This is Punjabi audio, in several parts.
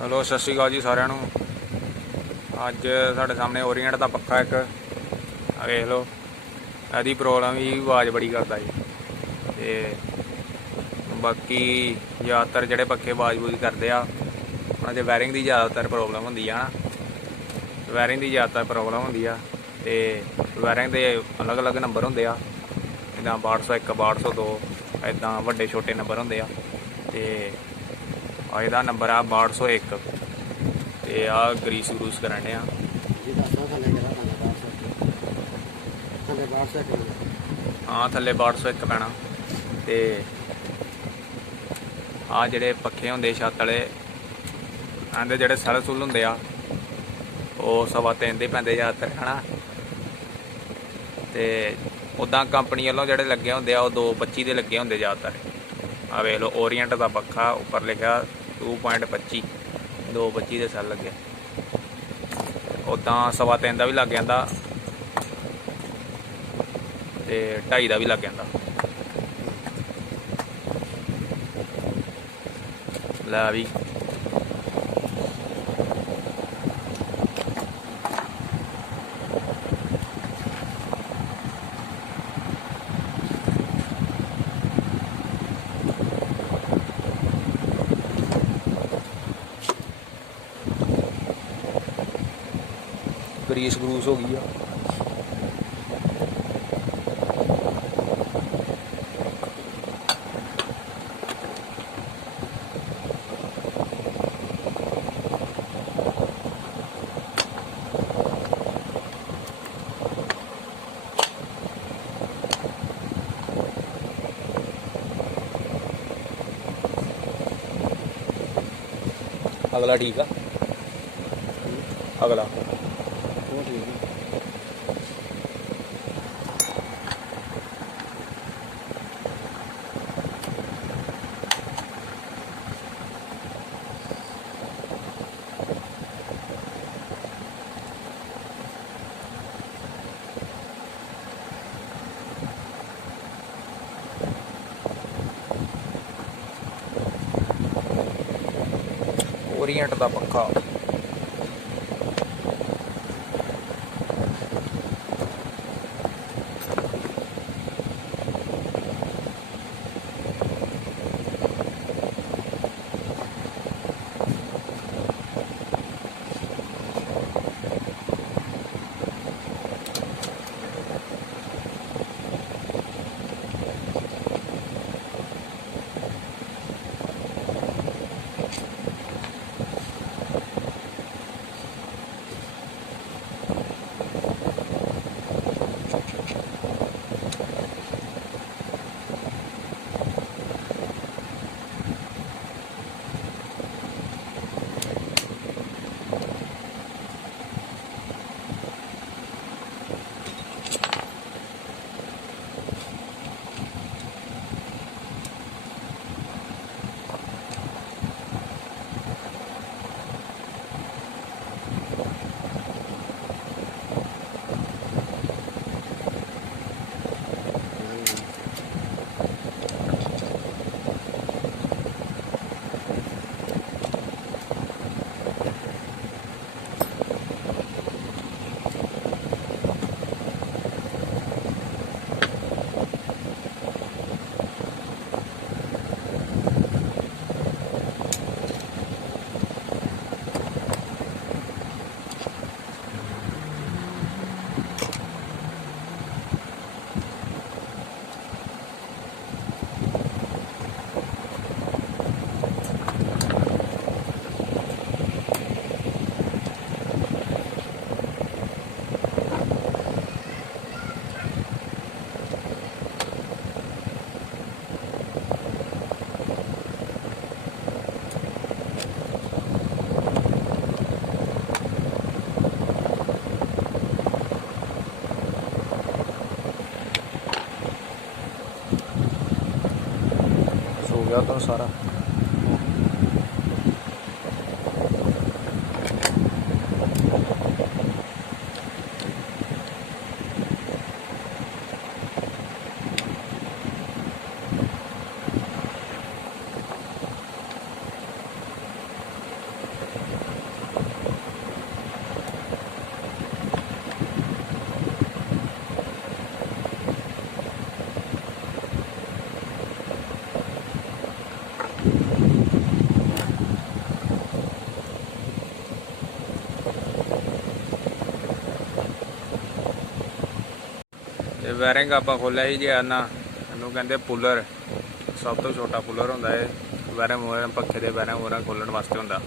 हेलो सत श्री अकाल जी सारिਆਂ ਨੂੰ। ਅੱਜ ਸਾਡੇ ਸਾਹਮਣੇ ओरिएंट ਦਾ पक्खा एक वेख लो, ਇਹਦੀ प्रॉब्लम ही आवाज़ बड़ी करता जी। ते बाकी ज़्यादातर ਜਿਹੜੇ पक्खे आवाज़ बूज करते हैं ਉਹਨਾਂ 'ਚ वायरिंग की ज़्यादातर प्रॉब्लम होंदी है ना, वायरिंग की ज़्यादातर प्रॉब्लम होंदी है। ते वायरिंग के अलग अलग नंबर होंगे, इदा 6201 6202 इदा वड्डे छोटे नंबर होंगे। तो ਇਹਦਾ नंबर है 6201 ਤੇ ਆ ਗਰੀਸ ਗਰੂਸ ਕਰਨ ਡਿਆ। ਹਾਂ ਥੱਲੇ 6201 ਪੈਣਾ। ਤੇ ਆ ਜਿਹੜੇ ਪੱਖੇ ਹੁੰਦੇ ਛੱਤ ਵਾਲੇ ਆਂਦੇ ਜਿਹੜੇ ਸੈਲ ਸੁਲ ਹੁੰਦੇ ਆ ਉਹ 3.25 ਦੇ ਪੈਂਦੇ ਜ਼ਿਆਦਾਤਰ ਹੈ ਨਾ। ਤੇ ਉੱਦਾਂ ਕੰਪਨੀ ਵੱਲੋਂ ਜਿਹੜੇ ਲੱਗੇ ਹੁੰਦੇ ਆ ਉਹ 2.25 ਦੇ ਲੱਗੇ ਹੁੰਦੇ ਜ਼ਿਆਦਾतर। ਆ ਵੇਖ ਲਓ ओरिएंट ਦਾ ਪੱਖਾ ਉੱਪਰ ਲਿਖਿਆ 2.25 2.25 ਦੇ ਸੈੱਲ ਲੱਗੇ। ਉੱਦਾਂ 3.25 ਦਾ ਵੀ ਲੱਗ ਜਾਂਦਾ ਤੇ 2.5 ਦਾ ਵੀ ਲੱਗ ਜਾਂਦਾ। ਲੈ ਵੀ ग्रीस ग्रूस हो गई है। अगला ठीक है, अगला ओरिएंट का पक्खा। गया तो सारा ਇਹ ਵਾਇਰਿੰਗ ਆਪਾਂ ਖੋਲਿਆ ਸੀ ਜੇ ਨਾ, ਇਹਨੂੰ ਕਹਿੰਦੇ ਪੁੱਲਰ। ਸਭ ਤੋਂ ਛੋਟਾ ਪੁੱਲਰ ਹੁੰਦਾ ਹੈ ਵਾਇਰਿੰਗ ਪੱਖੇ ਦੇ ਵਾਇਰਿੰਗ ਖੋਲਣ ਵਾਸਤੇ ਹੁੰਦਾ।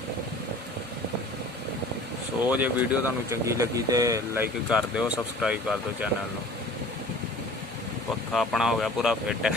ਸੋ ਜੇ ਵੀਡੀਓ ਤੁਹਾਨੂੰ ਚੰਗੀ ਲੱਗੀ ਤੇ ਲਾਈਕ ਕਰ ਦਿਓ, ਸਬਸਕ੍ਰਾਈਬ ਕਰ ਦਿਓ ਚੈਨਲ ਨੂੰ। ਪੱਖਾ ਆਪਣਾ ਹੋ ਗਿਆ ਪੂਰਾ ਫਿੱਟ।